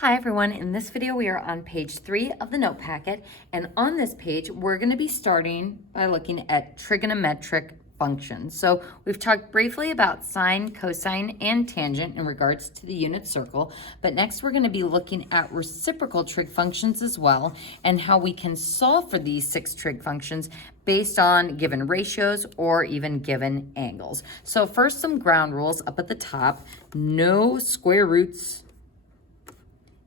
Hi everyone, in this video we are on page 3 of the note packet, and on this page we're going to be starting by looking at trigonometric functions. So we've talked briefly about sine, cosine, and tangent in regards to the unit circle, but next we're going to be looking at reciprocal trig functions as well, and how we can solve for these 6 trig functions based on given ratios or even given angles. So first, some ground rules up at the top. No square roots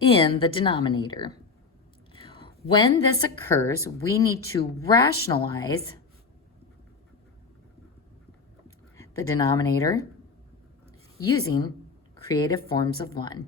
in the denominator. When this occurs, we need to rationalize the denominator using creative forms of 1.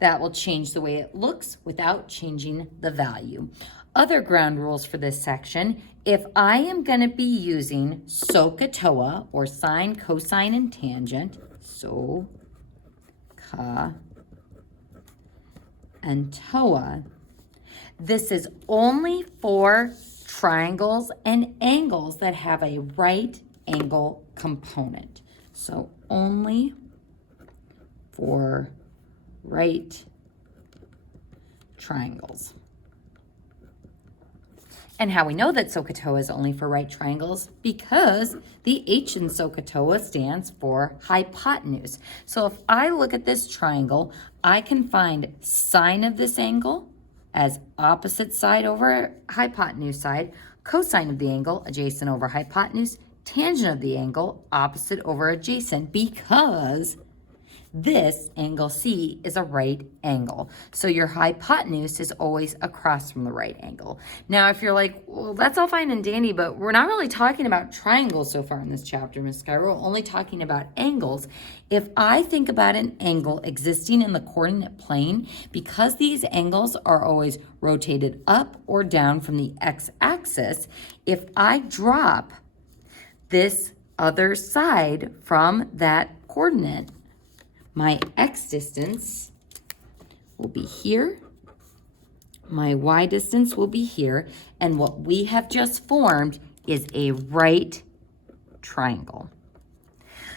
That will change the way it looks without changing the value. Other ground rules for this section: if I am going to be using SOHCAHTOA, or sine, cosine, and tangent, so, ka, and TOA, this is only for triangles and angles that have a right angle component. So only for right triangles. And how we know that SOHCAHTOA is only for right triangles? Because the H in SOHCAHTOA stands for hypotenuse. So if I look at this triangle, I can find sine of this angle as opposite side over hypotenuse side, cosine of the angle adjacent over hypotenuse, tangent of the angle opposite over adjacent, because this angle C is a right angle. So your hypotenuse is always across from the right angle. Now, if you're like, well, that's all fine and dandy, but we're not really talking about triangles so far in this chapter, Ms. Sky. We're only talking about angles. If I think about an angle existing in the coordinate plane, because these angles are always rotated up or down from the x-axis, if I drop this other side from that coordinate, my x distance will be here, my y distance will be here, and what we have just formed is a right triangle.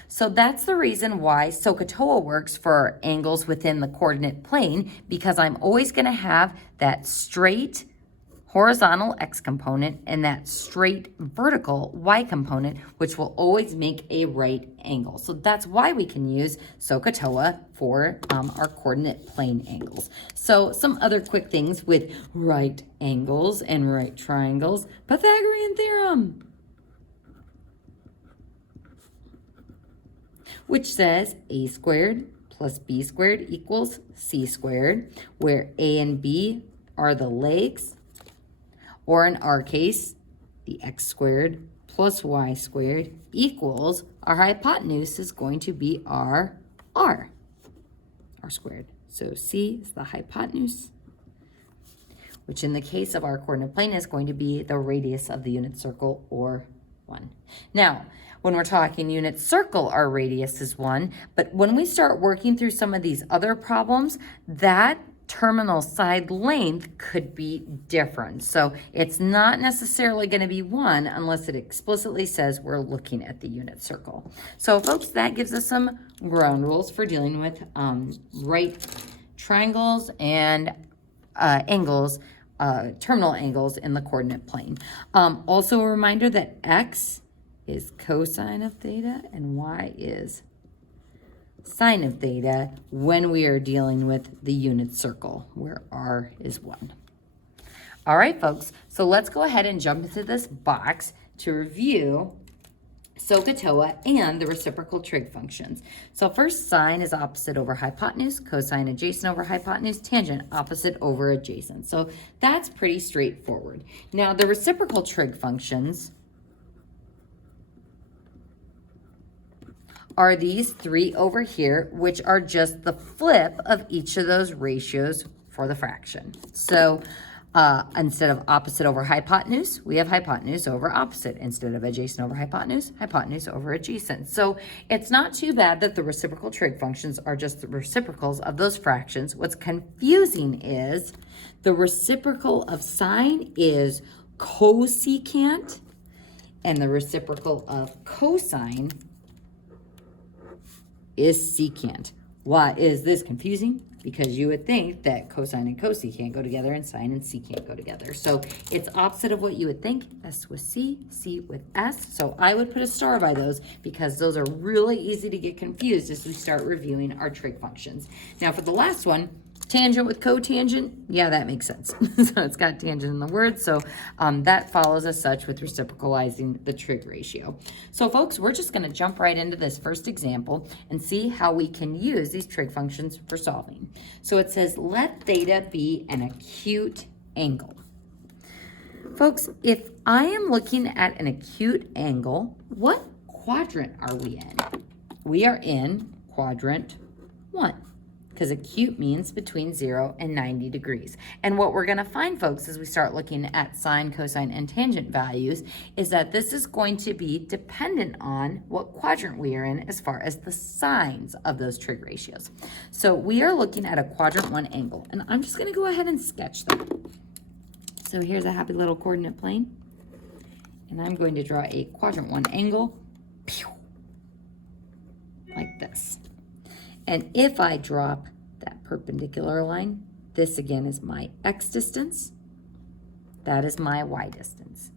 So that's the reason why SOHCAHTOA works for angles within the coordinate plane, because I'm always going to have that straight horizontal x component and that straight vertical y component, which will always make a right angle. So that's why we can use SOHCAHTOA for our coordinate plane angles. So some other quick things with right angles and right triangles. Pythagorean theorem, which says a squared plus b squared equals c squared, where a and b are the legs, or in our case, the x squared plus y squared equals, our hypotenuse is going to be r squared. So C is the hypotenuse, which in the case of our coordinate plane is going to be the radius of the unit circle, or 1. Now, when we're talking unit circle, our radius is 1, but when we start working through some of these other problems, that terminal side length could be different. So it's not necessarily going to be 1 unless it explicitly says we're looking at the unit circle. So folks, that gives us some ground rules for dealing with right triangles and angles, terminal angles in the coordinate plane. Also a reminder that x is cosine of theta and y is sine of theta when we are dealing with the unit circle, where r is 1. All right, folks, so let's go ahead and jump into this box to review SOHCAHTOA and the reciprocal trig functions. So first, sine is opposite over hypotenuse, cosine adjacent over hypotenuse, tangent opposite over adjacent. So that's pretty straightforward. Now, the reciprocal trig functions are these 3 over here, which are just the flip of each of those ratios for the fraction. So instead of opposite over hypotenuse, we have hypotenuse over opposite. Instead of adjacent over hypotenuse, hypotenuse over adjacent. So it's not too bad that the reciprocal trig functions are just the reciprocals of those fractions. What's confusing is the reciprocal of sine is cosecant And the reciprocal of cosine is secant. Why is this confusing? Because you would think that cosine and cosi can't go together and sine and c can't go together. So it's opposite of what you would think, S with C, C with S. So I would put a star by those because those are really easy to get confused as we start reviewing our trig functions. Now for the last one, tangent with cotangent, yeah, that makes sense. So it's got tangent in the word, so that follows as such with reciprocalizing the trig ratio. So folks, we're just gonna jump right into this first example and see how we can use these trig functions for solving. So it says, let theta be an acute angle. Folks, if I am looking at an acute angle, what quadrant are we in? We are in quadrant 1. Because acute means between 0 and 90 degrees. And what we're going to find, folks, as we start looking at sine, cosine, and tangent values is that this is going to be dependent on what quadrant we are in as far as the signs of those trig ratios. So we are looking at a quadrant 1 angle, and I'm just going to go ahead and sketch that. So here's a happy little coordinate plane, and I'm going to draw a quadrant 1 angle, like this. And if I drop that perpendicular line, this again is my x distance, that is my y distance.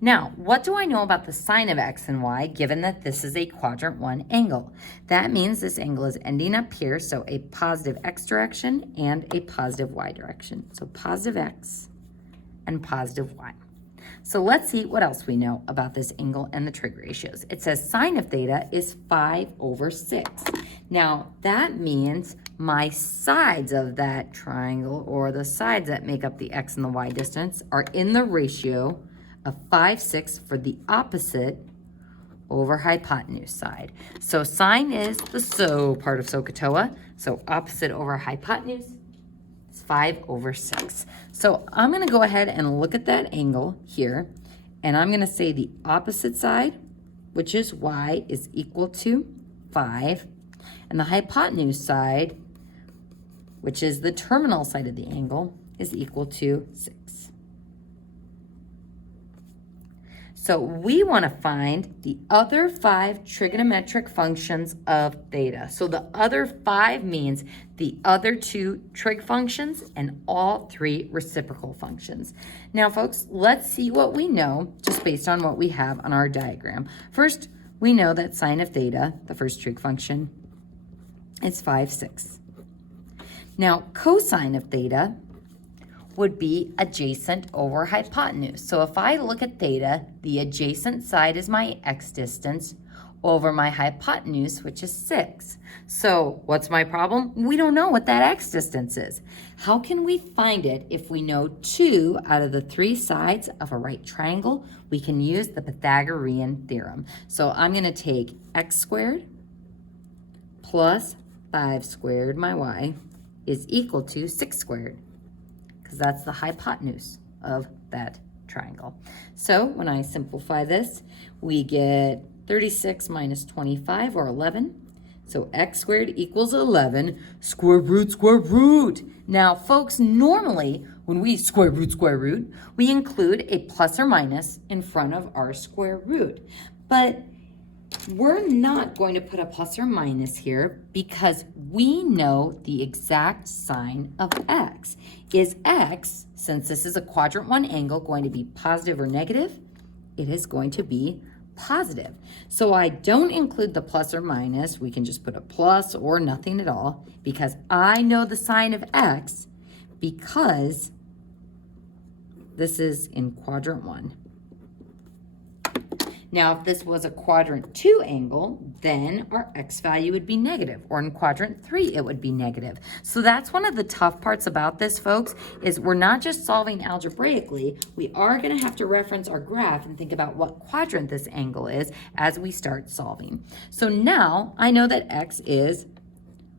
Now, what do I know about the sine of x and y, given that this is a quadrant 1 angle? That means this angle is ending up here, so a positive x direction and a positive y direction. So positive x and positive y. So let's see what else we know about this angle and the trig ratios. It says sine of theta is 5/6. Now, that means my sides of that triangle, or the sides that make up the x and the y distance, are in the ratio of 5/6 for the opposite over hypotenuse side. So sine is the so part of SOHCAHTOA, so opposite over hypotenuse. 5/6. So I'm going to go ahead and look at that angle here, and I'm going to say the opposite side, which is y, is equal to 5, and the hypotenuse side, which is the terminal side of the angle, is equal to 6. So we want to find the other 5 trigonometric functions of theta. So the other 5 means the other 2 trig functions and all 3 reciprocal functions. Now, folks, let's see what we know just based on what we have on our diagram. First, we know that sine of theta, the first trig function, is 5/6. Now, cosine of theta would be adjacent over hypotenuse. So if I look at theta, the adjacent side is my x distance over my hypotenuse, which is 6. So what's my problem? We don't know what that x distance is. How can we find it if we know 2 out of the 3 sides of a right triangle? We can use the Pythagorean theorem. So I'm going to take x squared plus 5 squared, my y, is equal to 6 squared. Because that's the hypotenuse of that triangle. So when I simplify this, we get 36 minus 25, or 11. So x squared equals 11, square root. Now, folks, normally when we square root, we include a plus or minus in front of our square root. But we're not going to put a plus or minus here because we know the exact sign of x. Is x, since this is a quadrant 1 angle, going to be positive or negative? It is going to be positive. So I don't include the plus or minus. We can just put a plus or nothing at all because I know the sign of x because this is in quadrant 1. Now, if this was a quadrant 2 angle, then our x value would be negative, or in quadrant 3, it would be negative. So that's one of the tough parts about this, folks, is we're not just solving algebraically, we are going to have to reference our graph and think about what quadrant this angle is as we start solving. So now I know that x is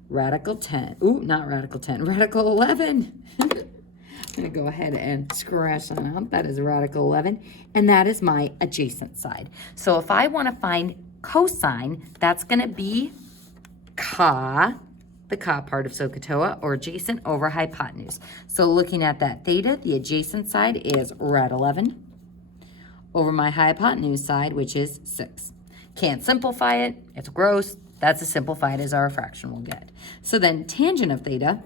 radical 10. Ooh, not radical 10, radical 11. I'm going to go ahead and scratch that out. That is radical 11, and that is my adjacent side. So if I want to find cosine, that's going to be the part of SOHCAHTOA, or adjacent over hypotenuse. So looking at that theta, the adjacent side is rad 11 over my hypotenuse side, which is 6. Can't simplify it. It's gross. That's as simplified as our fraction will get. So then tangent of theta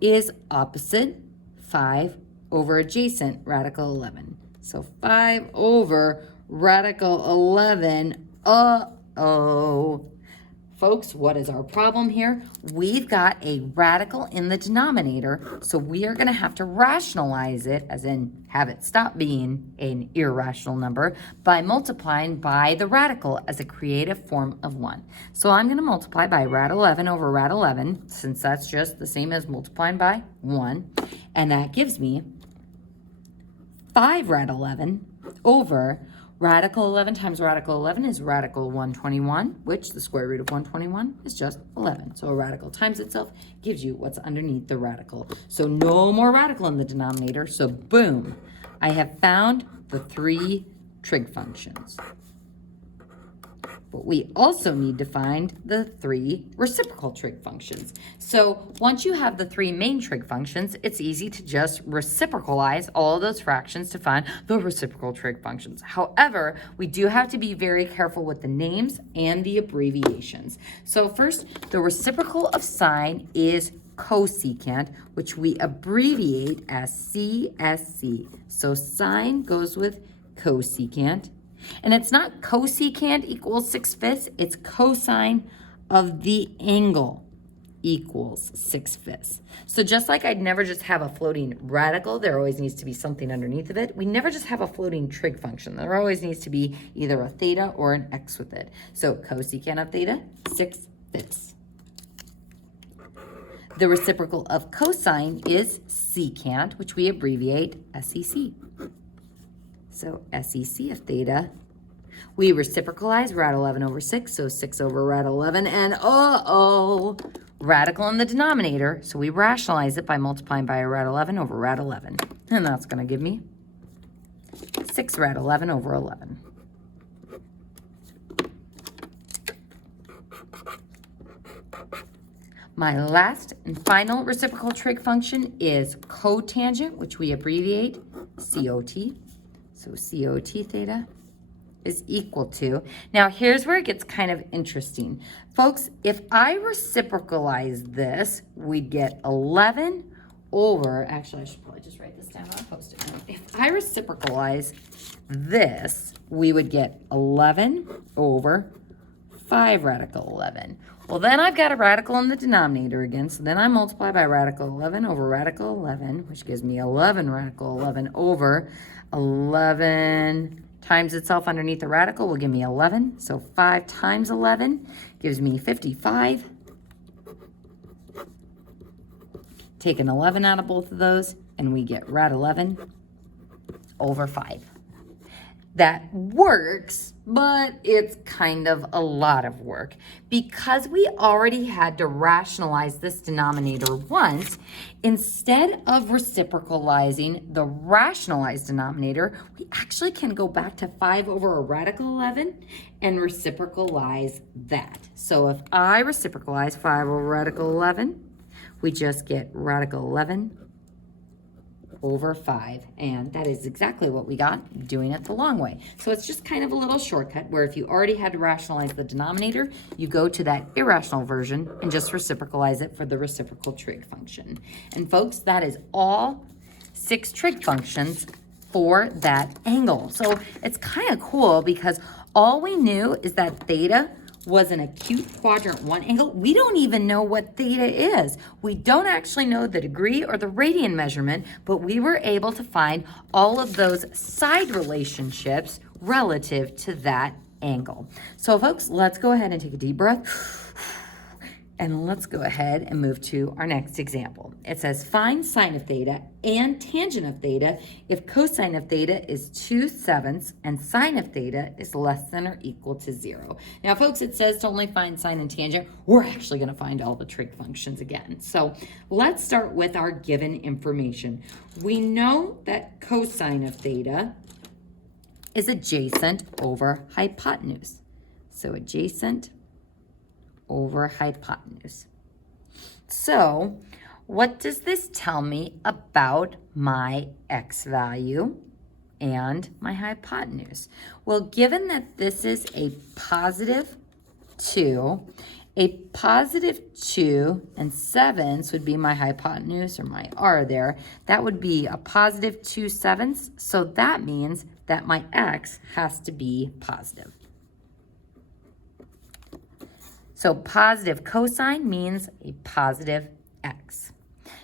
is opposite 5 over adjacent radical 11. So 5 over radical 11. Uh-oh. Folks, what is our problem here? We've got a radical in the denominator, so we are going to have to rationalize it, as in have it stop being an irrational number, by multiplying by the radical as a creative form of 1. So I'm going to multiply by rad 11 over rad 11, since that's just the same as multiplying by 1, and that gives me 5 rad 11 over radical 11 times radical 11 is radical 121, which the square root of 121 is just 11. So a radical times itself gives you what's underneath the radical. So no more radical in the denominator. So boom, I have found the 3 trig functions. But we also need to find the 3 reciprocal trig functions. So once you have the 3 main trig functions, it's easy to just reciprocalize all of those fractions to find the reciprocal trig functions. However, we do have to be very careful with the names and the abbreviations. So first, the reciprocal of sine is cosecant, which we abbreviate as CSC. So sine goes with cosecant. And it's not cosecant equals 6/5, it's cosine of the angle equals 6/5. So just like I'd never just have a floating radical, there always needs to be something underneath of it. We never just have a floating trig function. There always needs to be either a theta or an x with it. So cosecant of theta, 6/5. The reciprocal of cosine is secant, which we abbreviate SEC. So SEC of theta, we reciprocalize rad 11 over 6, so 6 over rad 11, and radical in the denominator, so we rationalize it by multiplying by a rad 11 over rad 11. And that's going to give me 6 rad 11 over 11. My last and final reciprocal trig function is cotangent, which we abbreviate COT. So COT theta is equal to, now here's where it gets kind of interesting. Folks, if I reciprocalize this, we'd get 11 over, actually I should probably just write this down on a post-it note. If I reciprocalize this, we would get 11 over 5 radical 11. Well, then I've got a radical in the denominator again, so then I multiply by radical 11 over radical 11, which gives me 11 radical 11 over 11 times itself underneath the radical will give me 11. So 5 times 11 gives me 55. Take an 11 out of both of those, and we get rad 11 over 5. That works, but it's kind of a lot of work. Because we already had to rationalize this denominator once, instead of reciprocalizing the rationalized denominator, we actually can go back to 5 over a radical 11 and reciprocalize that. So if I reciprocalize 5 over radical 11, we just get radical 11 over 5, and that is exactly what we got doing it the long way. So it's just kind of a little shortcut where if you already had to rationalize the denominator, you go to that irrational version and just reciprocalize it for the reciprocal trig function. And folks, that is all 6 trig functions for that angle. So it's kind of cool because all we knew is that theta was an acute quadrant 1 angle. We don't even know what theta is. We don't actually know the degree or the radian measurement, but we were able to find all of those side relationships relative to that angle. So folks, let's go ahead and take a deep breath. And let's go ahead and move to our next example. It says find sine of theta and tangent of theta if cosine of theta is 2/7 and sine of theta is less than or equal to 0. Now, folks, it says to only find sine and tangent. We're actually going to find all the trig functions again. So let's start with our given information. We know that cosine of theta is adjacent over hypotenuse. So adjacent over hypotenuse. So what does this tell me about my x value and my hypotenuse. Well, given that this is a positive 2 and 7 would be my hypotenuse or my r there. That would be a positive 2/7. So that means that my x has to be positive. So positive cosine means a positive x.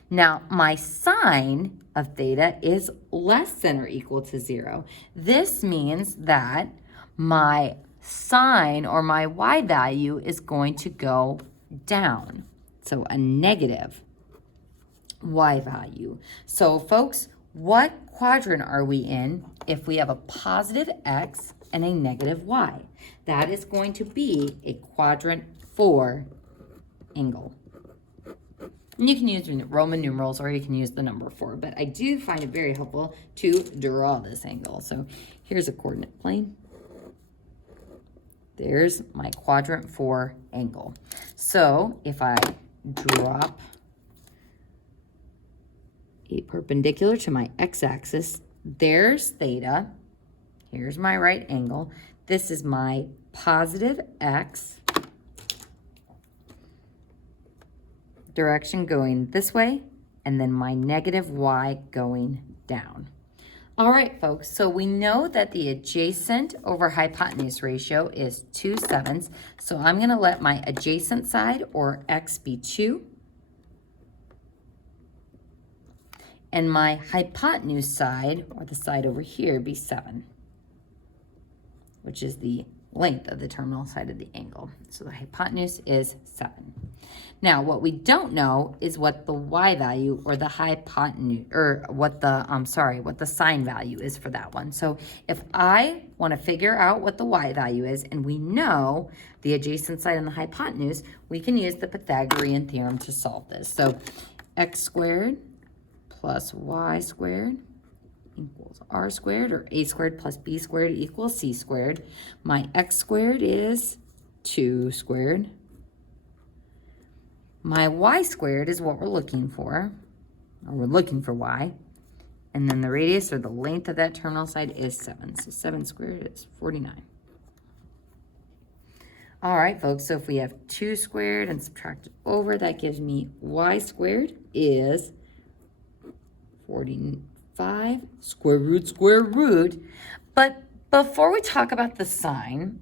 Now, my sine of theta is less than or equal to 0. This means that my sine or my y value is going to go down. So a negative y value. So folks, what quadrant are we in if we have a positive x and a negative y? That is going to be a quadrant 4 angle. And you can use Roman numerals or you can use the number 4, but I do find it very helpful to draw this angle. So here's a coordinate plane. There's my quadrant 4 angle. So if I drop a perpendicular to my x-axis, there's theta. Here's my right angle. This is my positive x. Direction going this way, and then my negative y going down. All right, folks, so we know that the adjacent over hypotenuse ratio is 2/7. So I'm going to let my adjacent side, or x, be 2. And my hypotenuse side, or the side over here, be 7, which is the length of the terminal side of the angle. So the hypotenuse is 7. Now, what we don't know is what the y value or the hypotenuse, or what the sine value is for that one. So if I want to figure out what the y value is, and we know the adjacent side and the hypotenuse, we can use the Pythagorean theorem to solve this. So x squared plus y squared equals r squared, or a squared plus b squared equals c squared. My x squared is 2 squared. My y squared is what we're looking for, or we're looking for y. And then the radius, or the length of that terminal side, is 7. So 7 squared is 49. All right, folks, so if we have 2 squared and subtract it over, that gives me y squared is 45 square root. But before we talk about the sine,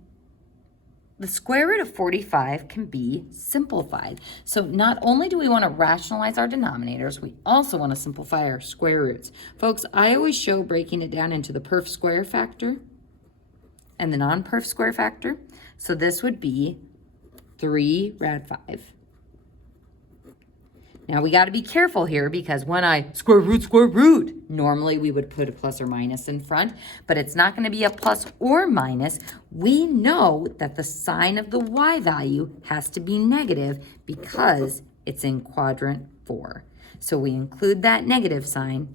the square root of 45 can be simplified. So not only do we want to rationalize our denominators, we also want to simplify our square roots. Folks, I always show breaking it down into the perf square factor and the non-perf square factor. So this would be 3 rad 5. Now we got to be careful here, because when I square root, normally we would put a plus or minus in front, but it's not going to be a plus or minus. We know that the sign of the y value has to be negative because it's in quadrant 4. So we include that negative sign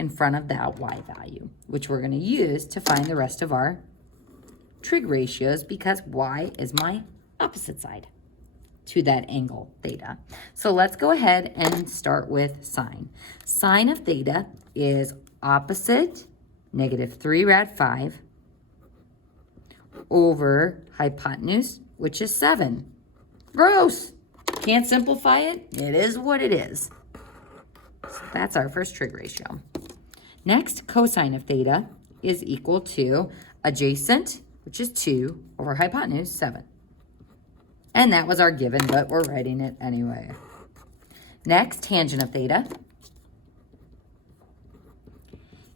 in front of that y value, which we're going to use to find the rest of our trig ratios, because y is my opposite side to that angle, theta. So let's go ahead and start with sine. Sine of theta is opposite -3 rad 5 over hypotenuse, which is 7. Gross! Can't simplify it. It is what it is. So that's our first trig ratio. Next, cosine of theta is equal to adjacent, which is 2, over hypotenuse, 7. And that was our given, but we're writing it anyway. Next, tangent of theta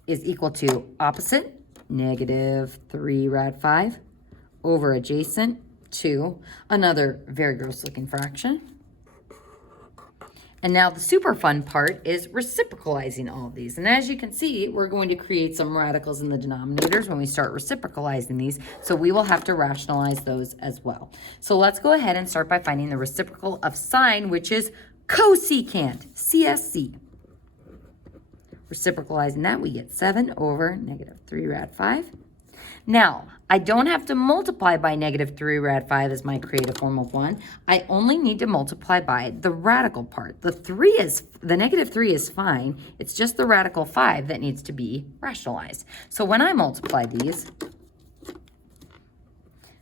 is equal to opposite, -3 rad 5, over adjacent, 2. Another very gross looking fraction. And now the super fun part is reciprocalizing all of these. And as you can see, we're going to create some radicals in the denominators when we start reciprocalizing these. So we will have to rationalize those as well. So let's go ahead and start by finding the reciprocal of sine, which is cosecant, CSC. Reciprocalizing that, we get 7 over -3 rad 5. Now, I don't have to multiply by -3 rad 5 as my creative form of 1. I only need to multiply by the radical part. The -3 is fine. It's just the radical 5 that needs to be rationalized. So when I multiply these,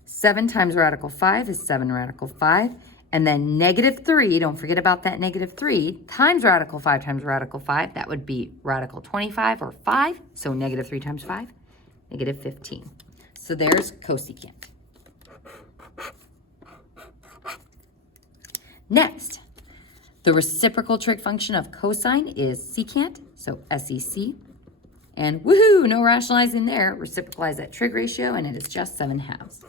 7 times radical 5 is 7 radical 5. And then -3, don't forget about that -3, times radical 5 times radical 5, that would be radical 25 or 5. So -3 times 5, -15. So there's cosecant. Next, the reciprocal trig function of cosine is secant, so SEC. And woohoo, no rationalizing there. Reciprocalize that trig ratio, and it is just 7/2.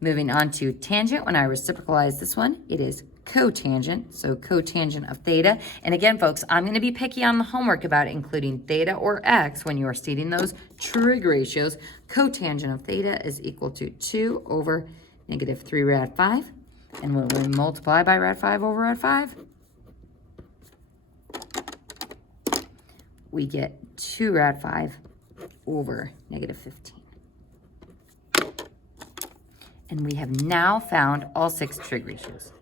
Moving on to tangent, when I reciprocalize this one, it is cotangent, so cotangent of theta. And again, folks, I'm going to be picky on the homework about including theta or x when you are stating those trig ratios. Cotangent of theta is equal to 2 over -3 rad 5. And when we multiply by rad 5 over rad 5, we get 2 rad 5 over -15. And we have now found all 6 trig ratios.